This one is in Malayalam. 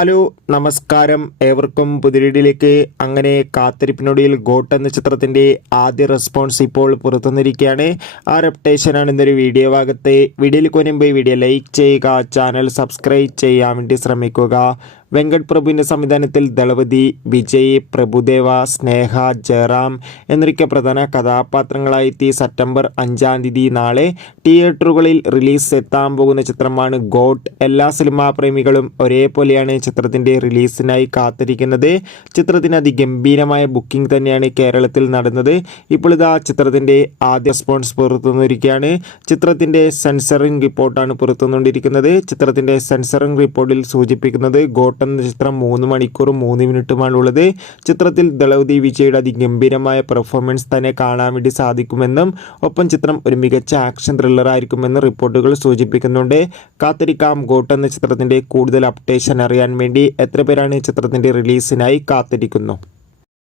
ഹലോ നമസ്കാരം, ഏവർക്കും പുതിയയിലേക്ക്. അങ്ങനെ കാത്തിരിപ്പിനൊടുവിൽ ഗോട്ട് എന്ന ചിത്രത്തിൻ്റെ ആദ്യ റെസ്പോൺസ് ഇപ്പോൾ പുറത്തുവന്നിരിക്കുകയാണ്. ആ റെപ്റ്റേഷനാണ് ഇന്നൊരു വീഡിയോ ഭാഗത്ത്. വീഡിയോയിൽ മുൻപ് വീഡിയോ ലൈക്ക് ചെയ്യുക, ചാനൽ സബ്സ്ക്രൈബ് ചെയ്യാൻ വേണ്ടി ശ്രമിക്കുക. വെങ്കട് പ്രഭുവിൻ്റെ സംവിധാനത്തിൽ ദളപതി, വിജയ്, പ്രഭുദേവ, സ്നേഹ, ജയറാം എന്നൊക്കെ പ്രധാന കഥാപാത്രങ്ങളായി എത്തി സെപ്റ്റംബർ 5 തീയതി നാളെ തിയേറ്ററുകളിൽ റിലീസ് എത്താൻ പോകുന്ന ചിത്രമാണ് ഗോട്ട്. എല്ലാ സിനിമാ പ്രേമികളും ഒരേപോലെയാണ് ചിത്രത്തിൻ്റെ റിലീസിനായി കാത്തിരിക്കുന്നത്. ചിത്രത്തിന് അതിഗംഭീരമായ ബുക്കിംഗ് തന്നെയാണ് കേരളത്തിൽ നടന്നത്. ഇപ്പോൾ ഇതാ ചിത്രത്തിൻ്റെ ആദ്യ റെസ്പോൺസ് പുറത്തുവന്നിരിക്കുകയാണ്. ചിത്രത്തിൻ്റെ സെൻസറിംഗ് റിപ്പോർട്ടാണ് പുറത്തുവന്നുകൊണ്ടിരിക്കുന്നത്. ചിത്രത്തിൻ്റെ സെൻസറിംഗ് റിപ്പോർട്ടിൽ സൂചിപ്പിക്കുന്നത് ഗോട്ട് എന്ന ചിത്രം 3 മണിക്കൂറും 3 മിനിറ്റുമാണുള്ളത്. ചിത്രത്തിൽ ദളപതി വിജയുടെ അതിഗംഭീരമായ പെർഫോമൻസ് തന്നെ കാണാൻ വേണ്ടി സാധിക്കുമെന്നും ഒപ്പം ചിത്രം ഒരു മികച്ച ആക്ഷൻ ത്രില്ലർ ആയിരിക്കുമെന്ന് റിപ്പോർട്ടുകൾ സൂചിപ്പിക്കുന്നുണ്ട്. കാത്തിരിക്കാം. ഗോട്ട് എന്ന ചിത്രത്തിൻ്റെ കൂടുതൽ അപ്ഡേഷൻ അറിയാൻ വേണ്ടി എത്ര പേരാണ് ചിത്രത്തിൻ്റെ റിലീസിനായി കാത്തിരിക്കുന്നു?